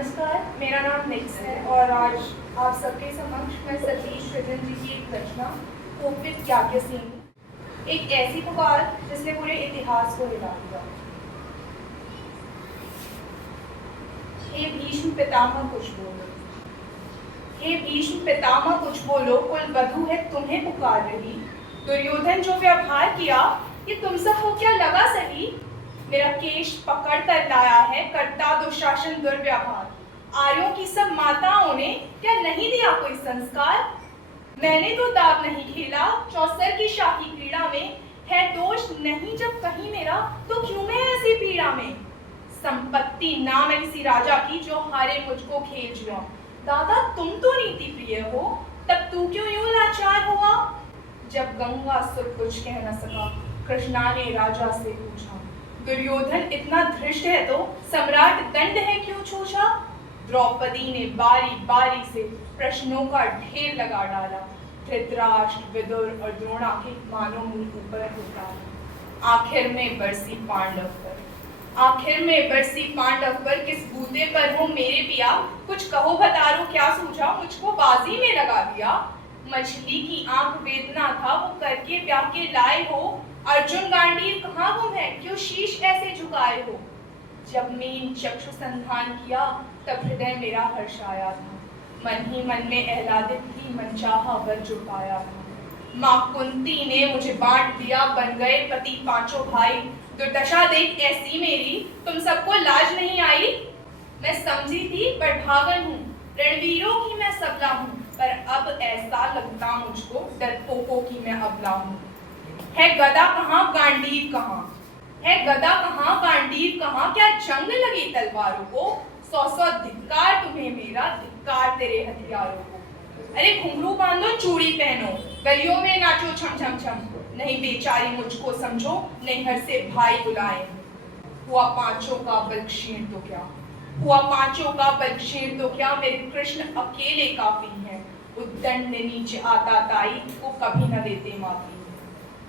नमस्कार, मेरा नाम नेक्स है और आज आप सबके समक्ष मैं सतीश सृजन जी की एक रचना कोपित याज्ञसेनी, एक ऐसी पुकार जिसने पूरे इतिहास को हिला दिया। हे भीष्म पितामह कुछ बोलो, हे भीष्म पितामह कुछ बोलो, कुल वधू है तुम्हें पुकार रही। दुर्योधन जो व्यवहार किया ये तुम सब को क्या लगा सही। मेरा केश पकड़ कर लाया है करता दुशासन दुर्व्यवहार। आर्यों की सब माताओं ने क्या नहीं दिया कोई संस्कार। मैंने तो दाव नहीं खेला चौसर की शाही क्रीड़ा में। है दोष नहीं जब कहीं मेरा तो क्यों मैं ऐसी पीड़ा में। संपत्ति नाम है किसी राजा की जो हारे मुझको खेल जुआ। दादा तुम तो नीति प्रिय हो तब तू क्यों यूं लाचार हुआ। जब गंगा सुर कुछ कह न सका कृष्णा ने राजा से पूछा। दुर्योधन इतना धृष्ट है तो सम्राट दंड है क्यों छूछा। द्रौपदी ने बारी बारी से प्रश्नों का ढेर लगा डाला। धृतराष्ट्र विदुर और द्रोणा के मानो मुंह ऊपर उतारा। आखिर में बरसी पांडव पर किस बूते पर हो मेरे पिया। कुछ कहो भतारो क्या सूझा मुझको बाजी में लगा दिया। मछली की आंख वेदना था वो करके ब्याह के लाए हो। अर्जुन गांडीव कहाँ गुम है क्यों शीश ऐसे झुकाए हो। जब मीन चक्षु संधान किया तब हृदय मेरा हर्षाया था। मन ही मन में आह्लादित थी मनचाहा वर जो पाया था। माँ कुंती ने मुझे बांट दिया बन गए पति पांचों भाई। दुर्दशा देख ऐसी मेरी तुम सबको लाज नहीं आई। मैं समझी थी बड़भागन हूँ रणवीरों की मैं सबला हूँ। पर अब ऐसा लगता मुझको डरपोकों की मैं अबला हूँ। है गदा कहाँ गांडीव कहाँ, है गदा कहाँ गांडीव कहाँ। क्या जंग लगी तलवारों को सौ सौ धिक्कार तुम्हें मेरा धिक्कार तेरे हथियारों को। अरे घुंघरू बांधो चूड़ी पहनो गलियों में नाचो छम छम छम। नहीं बेचारी मुझको समझो नैहर से भाई बुलाए। हुआ पांचों का बल क्षीण तो क्या, हुआ पांचों का बल क्षीण तो क्या। मेरे कृष्ण अकेले काफी हैं उद्दंड नीचे आता ताई को कभी न देते माफी।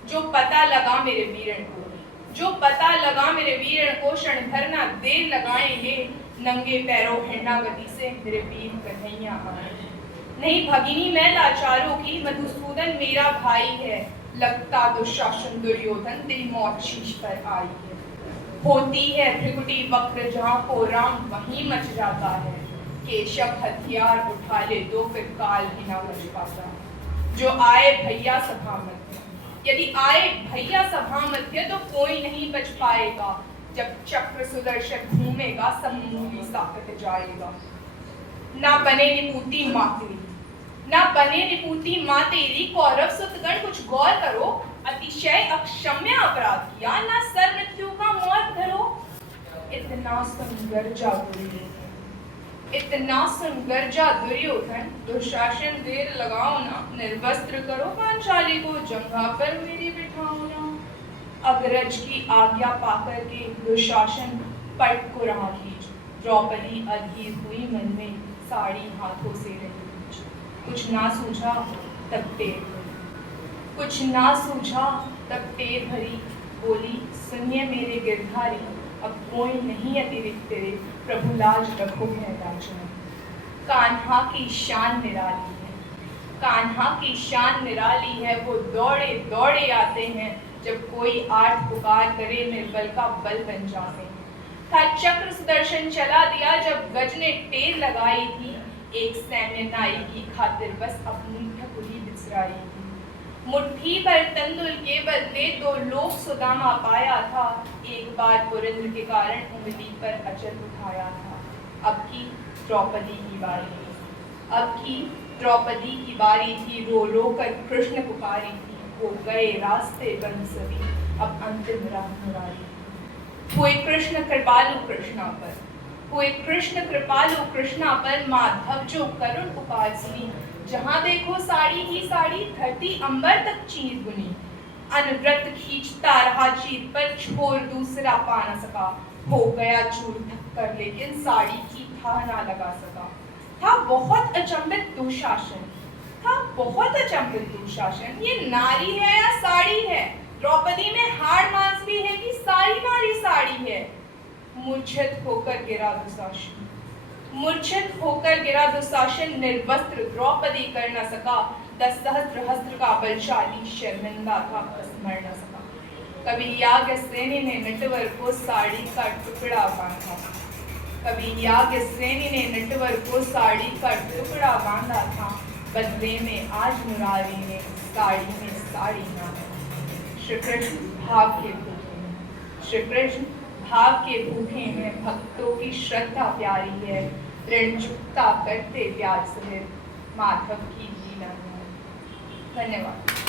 जो पता लगा मेरे वीरण को, जो पता लगा मेरे वीरण को क्षण भर ना देर लगाएंगे। नंगे पैरों हिंडा गति से मेरे वीर कन्हैया आए। नहीं भगिनी मैं लाचारों की मधुसूदन मेरा भाई है। लगता दुशासन दुर्योधन तेरी मौत शीश पर आई है। होती है भृकुटी वक्र जहाँ को राम वहीं मच जाता है। केशव हथियार उठा ले तो फिर काल भी ना बच पाता। जो आए भैया सभा मध्य, यदि आए भैया सभा मध्य तो कोई नहीं बच पाएगा। जब चक्र सुदर्शन घूमेगा सब मूली सा कट जाएगा। ना बने निपूती माँ तेरी, ना बने निपूती माँ तेरी। कौरव सुतगण कुछ गौर करो अतिशय अक्षम्य अपराध किया। ना सर मृत्यु का मौत धरो। इतना सुंदर जादू इतना सुनकर जा दुर्योधन दुशासन देर लगाओ ना। निर्वस्त्र करो पांचाली को जंघा पर मेरी बिठाओ ना। अग्रज की आज्ञा पाकर के दुशासन पट को रहा खींच। द्रौपदी अधीर हुई मन में साड़ी हाथों से रही। कुछ ना सूझा तब टेर भरी, कुछ ना सूझा तब टेर भरी। बोली सुनिए मेरे गिरधारी अब कोई नहीं अतिरिक्त तेरे प्रभु लाज रखो है राजन। कान्हा की शान निराली है, कान्हा की शान निराली है। वो दौड़े दौड़े आते हैं जब कोई आर्त पुकार करे निर्बल का बल बन जाते हैं। था चक्र सुदर्शन चला दिया जब गज ने टेर लगाई थी। एक सैन्य नाई की खातिर बस अपनी ठकुली बिसराई थी। मुट्ठी पर तंदुल के बदले दो लोग सुदामा पाया था। एक बार पुरेंद्र के कारण उंगली पर अचल उठाया था। अब की द्रौपदी की बारी थी, अब की द्रौपदी की बारी थी। रो रो कर कृष्ण पुकारी थी। हो गए रास्ते बंद सभी अब अंतिम राह मुरारी। हुए कृष्ण कृपालु कृष्णा पर, हुए कृष्ण कृपालु कृष्णा पर। माधव जो करुण उपासनी जहाँ देखो साड़ी ही साड़ी धरती अंबर तक चीर बुनी। अनव्रत खींचता रहा चीर पर छोर दूसरा पा न सका। हो गया चूर धक्कर लेकिन साड़ी की था ना लगा सका। था बहुत अचंभित दुशासन, था बहुत अचंभित दुशासन। ये नारी है या साड़ी है। द्रौपदी में हाड़ मांस भी है कि सारी मारी साड़ी है। मूर्छित होकर गिरा दुशासन, मूर्छित होकर गिरा दुशासन निर्वस्त्र, द्रौपदी कर न सका, 10 सहस्त्र हस्त्र का बलशाली शर्मिंदा था, स्मर न सका। कभी याज्ञसेनी ने नटवर को साड़ी का टुकड़ा बांधा, कभी याज्ञसेनी ने नटवर को साड़ी का टुकड़ा बांधा था, बदले में आज मुरारी ने साड़ी में साड़ी बांधा। श्री कृष्ण भाव के भूखे हैं, श्री कृष्ण भाव के भूखे हैं, भक्तों की श्रद्धा प्यारी है, ऋण चुकता करते प्यार सहित माधव की लीला है। धन्यवाद।